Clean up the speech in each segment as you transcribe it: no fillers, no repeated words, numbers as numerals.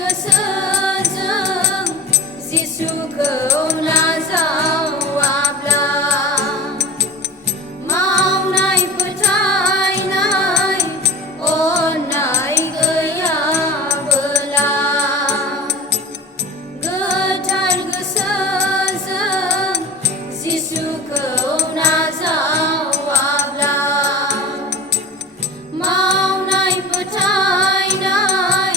गोसोजों जिसुखौ नाजावाब्ला मावनाय फोथायनाय अननाय गैयाबोला गोथार गोसोजों जिसुखौ नाजावाब्ला मावनाय फोथायनाय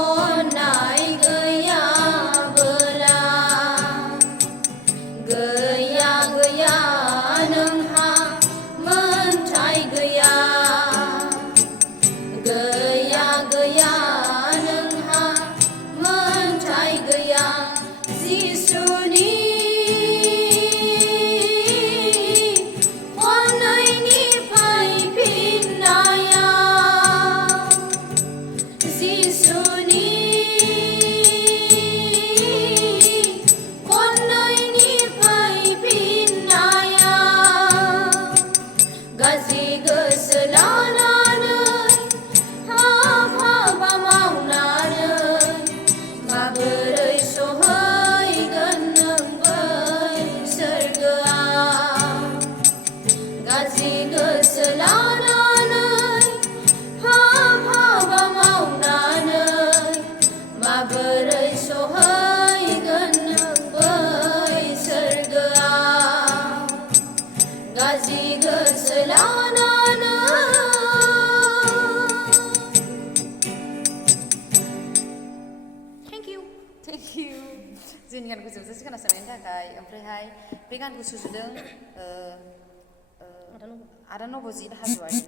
अननाय गैयाबोला गैया गैया नोंहा मोनथाय गैया गैया गैया नोंहा मोनथाय गैया जिसुनि अननायनिफ्राय फैफिननाया जिसुनि अननायनिफ्राय फैफिननाया गाज्रि गोसो लानानै हाबा मावनानै माबोरै सहैगोन नों बै सोरगोआव गाज्रि गोसो लानानै हाबा मावनानै माबोरै सहैगोन नों बै सोरगोआव गाज्रि गोसो लानानै थेंक इउ जोंनि गानखौ जोबजासे खोनासंनायनि थाखाय ओमफ्रायहाय बे गानखौ सुजुदों आदा नबजित हाज'वारि